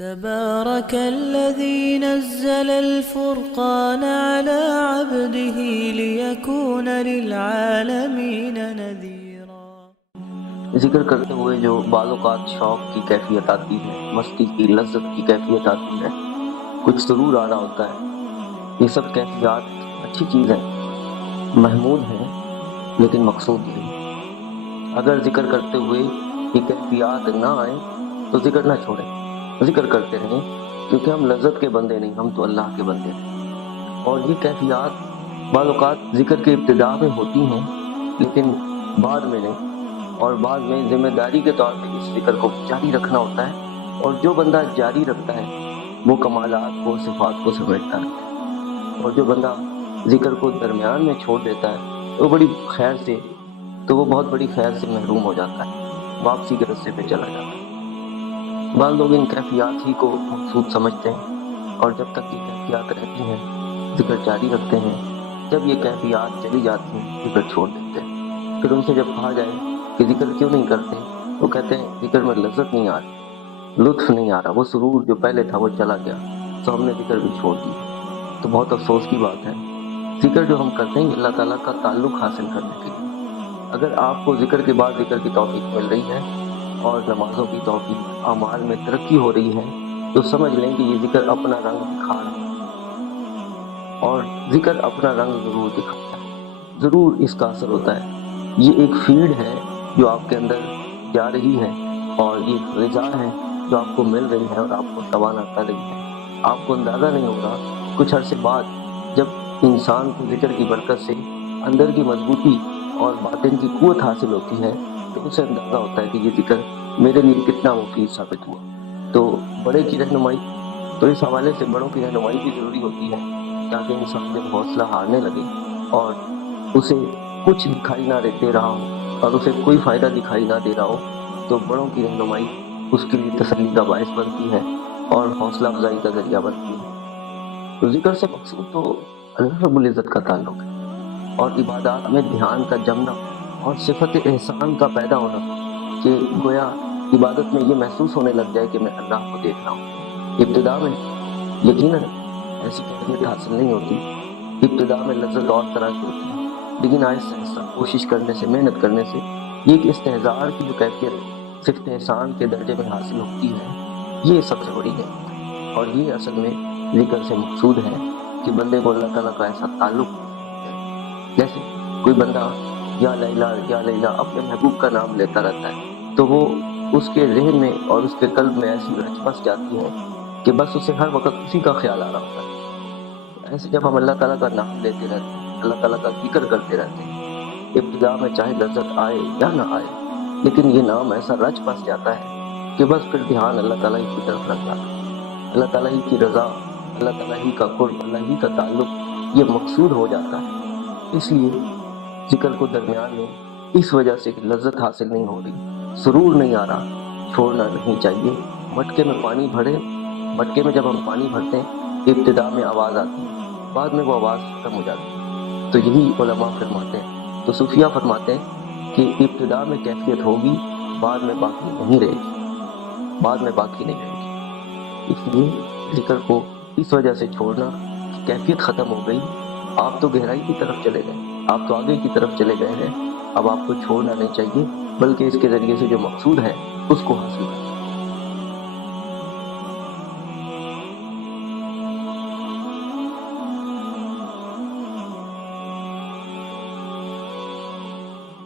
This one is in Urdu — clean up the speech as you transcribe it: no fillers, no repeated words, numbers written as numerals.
تبارك الذي نزل الفرقان على عبده ليكون للعالمين نذيرا۔ ذکر کرتے ہوئے جو بعض اوقات شوق کی کیفیت آتی ہے، مستی کی لذت کی کیفیت آتی ہے، کچھ سرور آ رہا ہوتا ہے، یہ سب کیفیات اچھی چیز ہے، محمود ہے، لیکن مقصود نہیں۔ اگر ذکر کرتے ہوئے یہ کیفیات نہ آئیں تو ذکر نہ چھوڑیں، ذکر کرتے رہیں، کیونکہ ہم لذت کے بندے نہیں، ہم تو اللہ کے بندے ہیں۔ اور یہ کیفیات بعض اوقات ذکر کے ابتدا میں ہوتی ہیں لیکن بعد میں نہیں، اور بعد میں ذمہ داری کے طور پہ اس ذکر کو جاری رکھنا ہوتا ہے، اور جو بندہ جاری رکھتا ہے وہ کمالات کو، صفات کو سمیٹتا ہے، اور جو بندہ ذکر کو درمیان میں چھوڑ دیتا ہے وہ بہت بڑی خیر سے محروم ہو جاتا ہے، واپسی کے رستے پہ چلا جاتا ہے۔ بعض لوگ ان کیفیات ہی کو مقصود سمجھتے ہیں، اور جب تک یہ کیفیات رہتی ہیں ذکر جاری رکھتے ہیں، جب یہ کیفیات چلی جاتی ہیں ذکر چھوڑ دیتے ہیں۔ پھر ان سے جب کہا جائے کہ ذکر کیوں نہیں کرتے، وہ کہتے ہیں ذکر میں لذت نہیں آ رہی، لطف نہیں آ رہا، وہ سرور جو پہلے تھا وہ چلا گیا، تو ہم نے ذکر بھی چھوڑ دیا۔ تو بہت افسوس کی بات ہے، ذکر جو ہم کرتے ہیں اللہ تعالیٰ کا تعلق حاصل کرنے کے لیے۔ اگر آپ کو ذکر کے بعد ذکر کی توفیق مل رہی ہے اور نمازوں کی توفیق، اعمال میں ترقی ہو رہی ہے، تو سمجھ لیں کہ یہ ذکر اپنا رنگ دکھا رہا ہے، اور ذکر اپنا رنگ ضرور دکھاتا ہے، ضرور اس کا اثر ہوتا ہے۔ یہ ایک فیڈ ہے جو آپ کے اندر جا رہی ہے، اور یہ غذا ہے جو آپ کو مل رہی ہے اور آپ کو توانا کر رہی ہے۔ آپ کو اندازہ نہیں ہوگا، کچھ عرصے بعد جب انسان کو ذکر کی برکت سے اندر کی مضبوطی اور باطن کی قوت حاصل ہوتی ہے، تو اسے اندازہ ہوتا ہے کہ یہ ذکر میرے لیے کتنا مفید ثابت ہوا۔ تو بڑے کی رہنمائی، تو اس حوالے سے بڑوں کی رہنمائی بھی ضروری ہوتی ہے، تاکہ انسان جب حوصلہ ہارنے لگے اور اسے کچھ دکھائی نہ دے رہا ہو اور اسے کوئی فائدہ دکھائی نہ دے رہا ہو، تو بڑوں کی رہنمائی اس کے لیے تسلی کا باعث بنتی ہے اور حوصلہ افزائی کا ذریعہ بنتی ہے۔ تو ذکر سے مقصود تو اللہ رب العزت کا تعلق ہے، اور عبادات میں دھیان کا جمنا اور صفت احسان کا پیدا ہونا، کہ گویا عبادت میں یہ محسوس ہونے لگ جائے کہ میں اللہ کو دیکھ رہا ہوں۔ ابتدا میں یقیناً ایسی کیفیت حاصل نہیں ہوتی، ابتدا میں لذت اور طرح کی ہوتی ہے، لیکن آہستہ آہستہ کوشش کرنے سے، محنت کرنے سے یہ ایک استحضار کی جو کیفیت صفت احسان کے درجے میں حاصل ہوتی ہے، یہ سب سے بڑی نعمت ہے، اور یہ اصل میں ذکر سے مقصود ہے کہ بندے کو اللہ تعالیٰ کا ایسا تعلق ہے۔ جیسے کوئی بندہ یا لیلا یا لیلا اپنے محبوب کا نام لیتا رہتا ہے، تو وہ اس کے ذہن میں اور اس کے قلب میں ایسی رچ بس جاتی ہے کہ بس اسے ہر وقت اسی کا خیال آ رہا ہوتا ہے۔ ایسے جب ہم اللہ تعالیٰ کا نام لیتے رہتے ہیں، اللہ تعالیٰ کا ذکر کرتے رہتے ہیں، ابتدا میں چاہے لذت آئے یا نہ آئے، لیکن یہ نام ایسا رچ بس جاتا ہے کہ بس پھر دھیان اللہ تعالیٰ ہی کی طرف لگ جاتا ہے، اللہ تعالیٰ ہی کی رضا، اللہ تعالیٰ ہی کا قرب، اللہ ہی کا تعلق یہ مقصود ہو جاتا ہے۔ اس لیے ذکر کو درمیان میں اس وجہ سے کہ لذت حاصل نہیں ہو رہی، سرور نہیں آ رہا، چھوڑنا نہیں چاہیے۔ مٹکے میں پانی بھرے، مٹکے میں جب ہم پانی بھرتے ہیں ابتدا میں آواز آتی ہے، بعد میں وہ آواز ختم ہو جاتی ہے۔ تو یہی علماء فرماتے ہیں، تو صوفیہ فرماتے ہیں کہ ابتدا میں کیفیت ہوگی، بعد میں باقی نہیں رہے گی، بعد میں باقی نہیں رہے گی۔ اس لیے ذکر کو اس وجہ سے چھوڑنا کہ کیفیت ختم ہو گئی، آپ تو گہرائی کی طرف چلے گئے، آپ تو آگے کی طرف چلے گئے ہیں، اب آپ کو چھوڑنا نہیں چاہیے، بلکہ اس کے ذریعے سے جو مقصود ہے اس کو حاصل کرنا